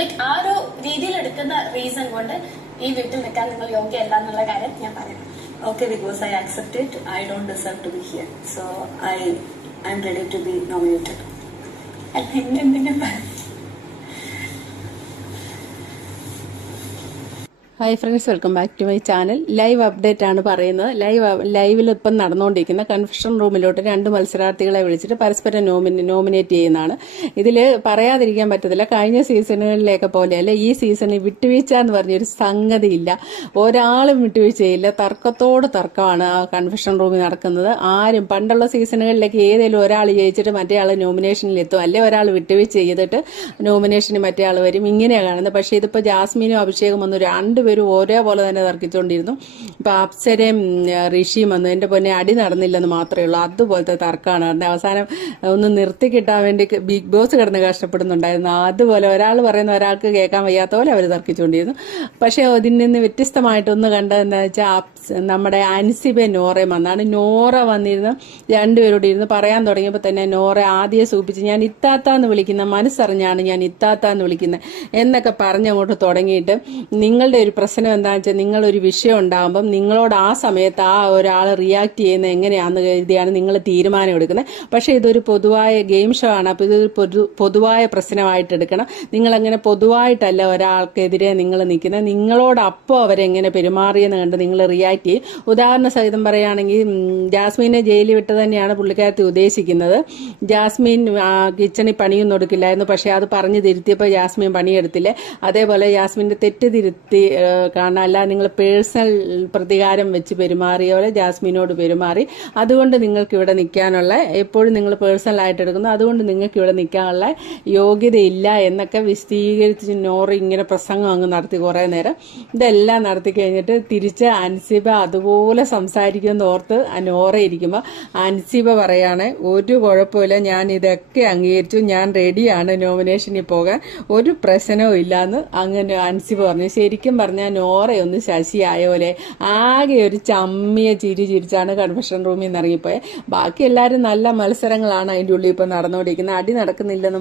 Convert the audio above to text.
Like ആ ഒരു രീതിയിൽ എടുക്കുന്ന റീസൺ കൊണ്ട് ഈ വീട്ടിൽ നിൽക്കാൻ നിങ്ങൾ യോഗ്യമല്ല എന്നുള്ള കാര്യം ഞാൻ പറയുന്നു. Okay, because I accept it. I don't deserve to be here. So I'm ready to be nominated. Hi friends, welcome back to my channel. Live update ആണ് പറയുന്നത്. ലൈവിൽ ഇപ്പം നടന്നുകൊണ്ടിരിക്കുന്ന കൺഫെഷൻ റൂമിലോട്ട് 2 മത്സരാർത്ഥികളെ വിളിച്ചിട്ട് പരസ്പരം നോമിനേറ്റ് ചെയ്യുന്നതാണ്. ഇതിൽ പറയാതിരിക്കാൻ പറ്റത്തില്ല, കഴിഞ്ഞ സീസണുകളിലേക്ക് പോലെയല്ല ഈ സീസണിൽ വിട്ടുവീഴ്ച എന്ന് പറഞ്ഞൊരു സംഗതിയില്ല. ഒരാളും വിട്ടുവീഴ്ചയില്ല, തർക്കത്തോട് തർക്കമാണ് ആ കൺഫെഷൻ റൂമിൽ നടക്കുന്നത്. ആരും പണ്ടുള്ള സീസണുകളിലേക്ക് ഏതെങ്കിലും ഒരാൾ ജയിച്ചിട്ട് മറ്റേ ആൾ നോമിനേഷനിൽ എത്തും, അല്ലെ ഒരാൾ വിട്ടുവീഴ്ച ചെയ്തിട്ട് നോമിനേഷന് മറ്റേ ആൾ വരും, ഇങ്ങനെയാണ് കാണുന്നത്. പക്ഷേ ഇതിപ്പോൾ ജാസ്മിനും അഭിഷേകും വന്നു, 2 പേരും ഒരേപോലെ തന്നെ തർക്കിച്ചുകൊണ്ടിരുന്നു. ഇപ്പൊ അപ്സരയും ഋഷിയും വന്നു, എന്റെ പൊന്നെ അടി നടന്നില്ലെന്ന് മാത്രമേ ഉള്ളൂ, അതുപോലത്തെ തർക്കമാണ്. അതിന്റെ അവസാനം ഒന്ന് നിർത്തി കിട്ടാൻ വേണ്ടി ബിഗ് ബോസ് കിടന്ന് കഷ്ടപ്പെടുന്നുണ്ടായിരുന്നു. അതുപോലെ ഒരാൾ പറയുന്ന ഒരാൾക്ക് കേൾക്കാൻ വയ്യാത്ത പോലെ അവർ തർക്കിച്ചുകൊണ്ടിരുന്നു. പക്ഷെ ഇതിൽ നിന്ന് വ്യത്യസ്തമായിട്ടൊന്ന് കണ്ടതെന്ന് വെച്ചാൽ നമ്മുടെ അൻസിബെ നോറയും വന്നാണ്. നോറ വന്നിരുന്ന് 2 പേരോട് ഇരുന്ന് പറയാൻ തുടങ്ങിയപ്പോൾ തന്നെ നോറ ആദ്യം സൂപ്പിച്ച് ഞാൻ ഇത്താത്താന്ന് വിളിക്കുന്ന, മനസ്സറിഞ്ഞാണ് ഞാൻ ഇത്താത്താന്ന് വിളിക്കുന്നത് എന്നൊക്കെ പറഞ്ഞങ്ങോട്ട് തുടങ്ങിയിട്ട്, നിങ്ങളുടെ ഒരു പ്രശ്നം എന്താണെന്ന് വെച്ചാൽ നിങ്ങളൊരു വിഷയം ഉണ്ടാകുമ്പം നിങ്ങളോട് ആ സമയത്ത് ആ ഒരാൾ റിയാക്ട് ചെയ്യുന്നത് എങ്ങനെയാണെന്ന് കരുതിയാണ് നിങ്ങൾ തീരുമാനം എടുക്കുന്നത്. പക്ഷേ ഇതൊരു പൊതുവായ ഗെയിം ഷോ ആണ്, അപ്പോൾ ഇതൊരു പൊതുവായ പ്രശ്നമായിട്ട് എടുക്കണം. നിങ്ങളങ്ങനെ പൊതുവായിട്ടല്ല ഒരാൾക്കെതിരെ നിങ്ങൾ നിൽക്കുന്നത്, നിങ്ങളോട് അപ്പോൾ അവരെങ്ങനെ പെരുമാറിയെന്ന് കണ്ട് നിങ്ങൾ റിയാക്ട് ചെയ്യും. ഉദാഹരണ സഹിതം പറയുകയാണെങ്കിൽ ജാസ്മിനെ ജയിലിൽ വിട്ട് തന്നെയാണ് പുള്ളിക്കാരത്തി ഉദ്ദേശിക്കുന്നത്. ജാസ്മിൻ കിച്ചണിൽ പണിയൊന്നും കൊടുക്കില്ലായിരുന്നു, പക്ഷെ അത് പറഞ്ഞു തിരുത്തിയപ്പോൾ ജാസ്മിൻ പണിയെടുത്തില്ലേ. അതേപോലെ ജാസ്മിന്റെ തെറ്റ് തിരുത്തി കാണാനല്ല, നിങ്ങൾ പേഴ്സണൽ പ്രതികാരം വെച്ച് പെരുമാറിയ പോലെ ജാസ്മിനോട് പെരുമാറി. അതുകൊണ്ട് നിങ്ങൾക്ക് ഇവിടെ നിൽക്കാനുള്ള, എപ്പോഴും നിങ്ങൾ പേഴ്സണൽ ആയിട്ട് എടുക്കുന്നു, അതുകൊണ്ട് നിങ്ങൾക്ക് ഇവിടെ നിൽക്കാനുള്ള യോഗ്യതയില്ല എന്നൊക്കെ വിശദീകരിച്ച് നോറ ഇങ്ങനെ പ്രസംഗം അങ്ങ് നടത്തി കുറേ നേരം. ഇതെല്ലാം നടത്തി കഴിഞ്ഞിട്ട് തിരിച്ച് അൻസിബ അതുപോലെ സംസാരിക്കുമെന്ന് ഓർത്ത് നോറ ഇരിക്കുമ്പോൾ അൻസിബ പറയാണ്, ഒരു കുഴപ്പമില്ല, ഞാൻ ഇതൊക്കെ അംഗീകരിച്ചു, ഞാൻ റെഡിയാണ് നോമിനേഷനിൽ പോകാൻ, ഒരു പ്രശ്നവും ഇല്ലാന്ന് അങ്ങനെ അൻസിബ പറഞ്ഞു. ശരിക്കും പറഞ്ഞാൽ നോറയൊന്ന് ശശിയായ പോലെ ആകെ ഒരു ചമ്മിയ ചിരിച്ചാണ് കൺഫെഷൻ റൂമിൽ നിന്ന് ഇറങ്ങിപ്പോയത്. ബാക്കി എല്ലാവരും നല്ല മത്സരങ്ങളാണ് അതിൻ്റെ ഉള്ളിൽ ഇപ്പം നടന്നുകൊണ്ടിരിക്കുന്നത്, അടി നടക്കുന്നില്ലെന്ന്